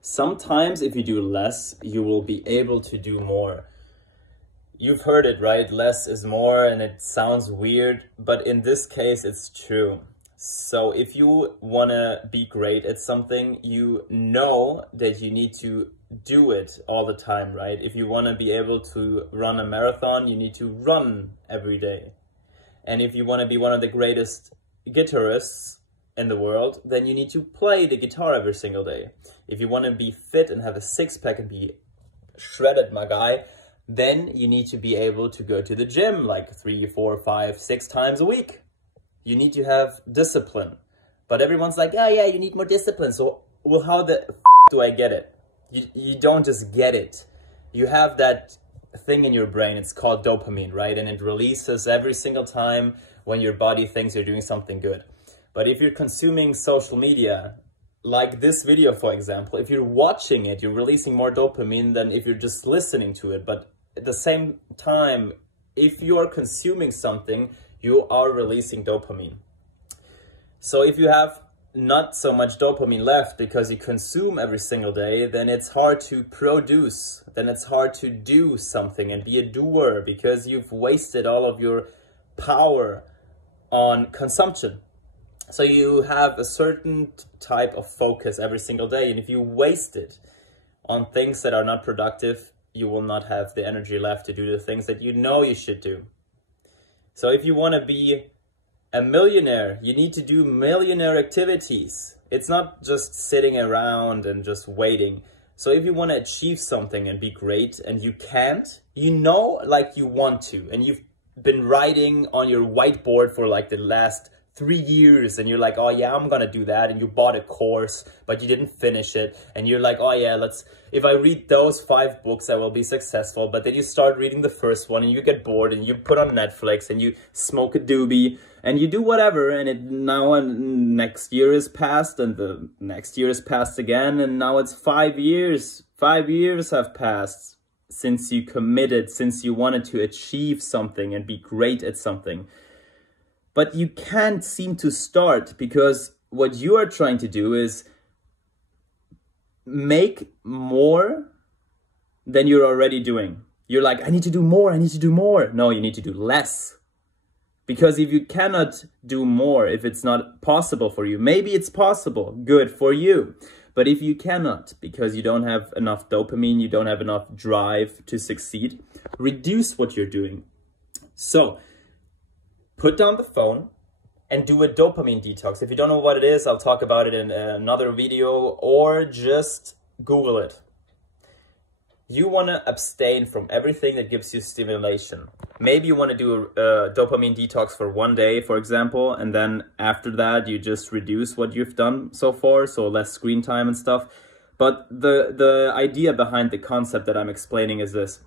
Sometimes if you do less, you will be able to do more. You've heard it, right? Less is more, and it sounds weird, but in this case, it's true. So if you want to be great at something, you know that you need to do it all the time, right? If you want to be able to run a marathon, you need to run every day. And if you want to be one of the greatest guitarists in the world, then you need to play the guitar every single day. If you want to be fit and have a six-pack and be shredded, my guy, then you need to be able to go to the gym like 3, 4, 5, 6 times a week. You need to have discipline. But everyone's like, oh yeah, you need more discipline. So, well, how the f do I get it? You don't just get it. You have that thing in your brain, it's called dopamine, right? And it releases every single time when your body thinks you're doing something good. But if you're consuming social media, like this video, for example, if you're watching it, you're releasing more dopamine than if you're just listening to it. But at the same time, if you are consuming something, you are releasing dopamine. So if you have not so much dopamine left because you consume every single day, then it's hard to produce, then it's hard to do something and be a doer because you've wasted all of your power on consumption. So you have a certain type of focus every single day, and if you waste it on things that are not productive, you will not have the energy left to do the things that you know you should do. So if you want to be a millionaire, you need to do millionaire activities. It's not just sitting around and just waiting. So if you want to achieve something and be great and you can't, you know, like you want to, and you've been writing on your whiteboard for like the last 3 years, and you're like, oh yeah, I'm gonna do that, and you bought a course but you didn't finish it, and you're like, oh yeah, if I read those 5 books I will be successful. But then you start reading the first one and you get bored and you put on Netflix and you smoke a doobie and you do whatever, and next year is passed and the next year is passed again, and now it's 5 years. 5 years have passed since you committed, since you wanted to achieve something and be great at something. But you can't seem to start because what you are trying to do is make more than you're already doing. You're like, I need to do more, I need to do more. No, you need to do less. Because if you cannot do more, if it's not possible for you, maybe it's possible, good for you. But if you cannot, because you don't have enough dopamine, you don't have enough drive to succeed, reduce what you're doing. So, put down the phone and do a dopamine detox. If you don't know what it is, I'll talk about it in another video, or just Google it. You want to abstain from everything that gives you stimulation. Maybe you want to do a dopamine detox for 1 day, for example, and then after that you just reduce what you've done so far, so less screen time and stuff. But the idea behind the concept that I'm explaining is this.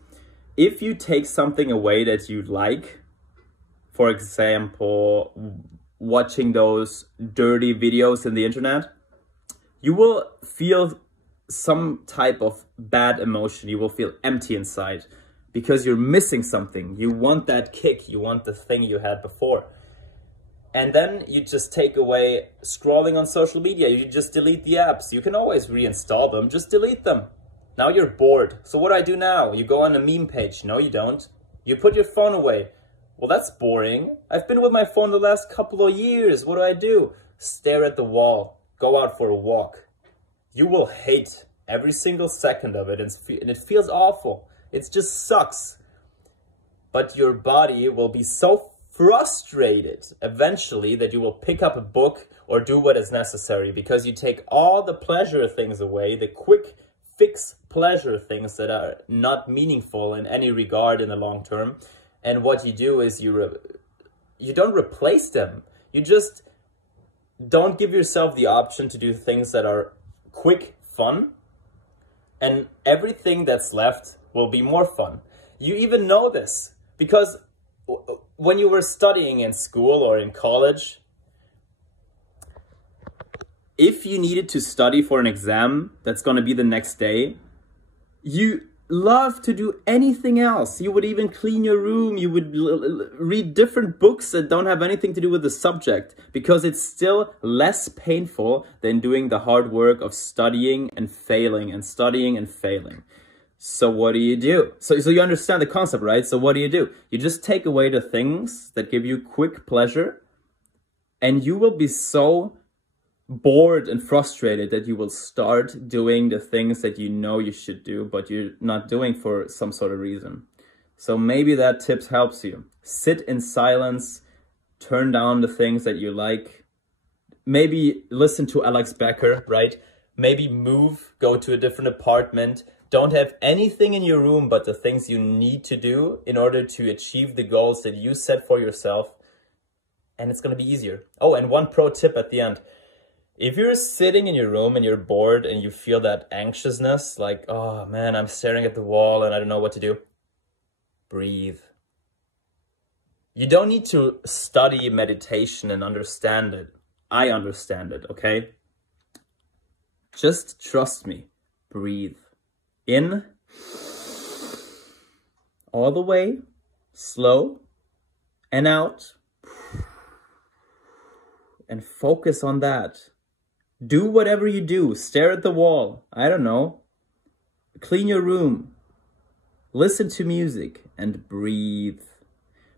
If you take something away that you like, for example, watching those dirty videos in the internet, you will feel some type of bad emotion. You will feel empty inside because you're missing something. You want that kick. You want the thing you had before. And then you just take away scrolling on social media. You just delete the apps. You can always reinstall them. Just delete them. Now you're bored. So what do I do now? You go on a meme page. No, you don't. You put your phone away. Well, that's boring. I've been with my phone the last couple of years. What do? Stare at the wall. Go out for a walk. You will hate every single second of it, and it feels awful. It just sucks. But your body will be so frustrated eventually that you will pick up a book or do what is necessary, because you take all the pleasure things away, the quick fix pleasure things that are not meaningful in any regard in the long term. And what you do is you don't replace them. You just don't give yourself the option to do things that are quick fun. And everything that's left will be more fun. You even know this because when you were studying in school or in college, if you needed to study for an exam that's going to be the next day, you love to do anything else. You would even clean your room. You would read different books that don't have anything to do with the subject, because it's still less painful than doing the hard work of studying and failing and studying and failing. So what do you do? So you understand the concept, right? So what do? You just take away the things that give you quick pleasure, and you will be so bored and frustrated that you will start doing the things that you know you should do, but you're not doing for some sort of reason. So maybe that tip helps you. Sit in silence, turn down the things that you like. Maybe listen to Alex Becker, right? Maybe move, go to a different apartment. Don't have anything in your room but the things you need to do in order to achieve the goals that you set for yourself. And it's going to be easier. Oh, and one pro tip at the end. If you're sitting in your room and you're bored and you feel that anxiousness, like, oh man, I'm staring at the wall and I don't know what to do, breathe. You don't need to study meditation and understand it. I understand it, okay? Just trust me. Breathe. In, all the way, slow, and out. And focus on that. Do whatever you do. Stare at the wall. I don't know. Clean your room. Listen to music and breathe.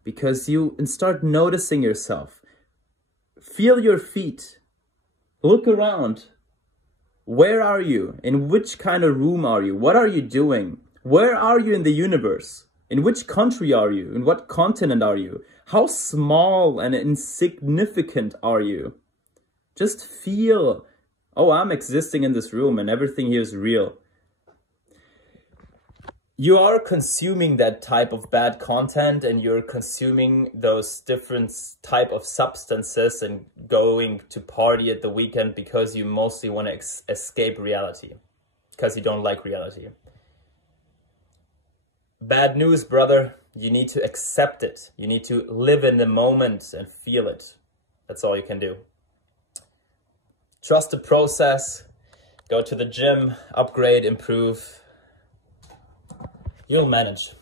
And start noticing yourself. Feel your feet. Look around. Where are you? In which kind of room are you? What are you doing? Where are you in the universe? In which country are you? In what continent are you? How small and insignificant are you? Just feel, oh, I'm existing in this room and everything here is real. You are consuming that type of bad content and you're consuming those different type of substances and going to party at the weekend because you mostly want to escape reality, because you don't like reality. Bad news, brother. You need to accept it. You need to live in the moment and feel it. That's all you can do. Trust the process. Go to the gym, upgrade, improve. You'll manage.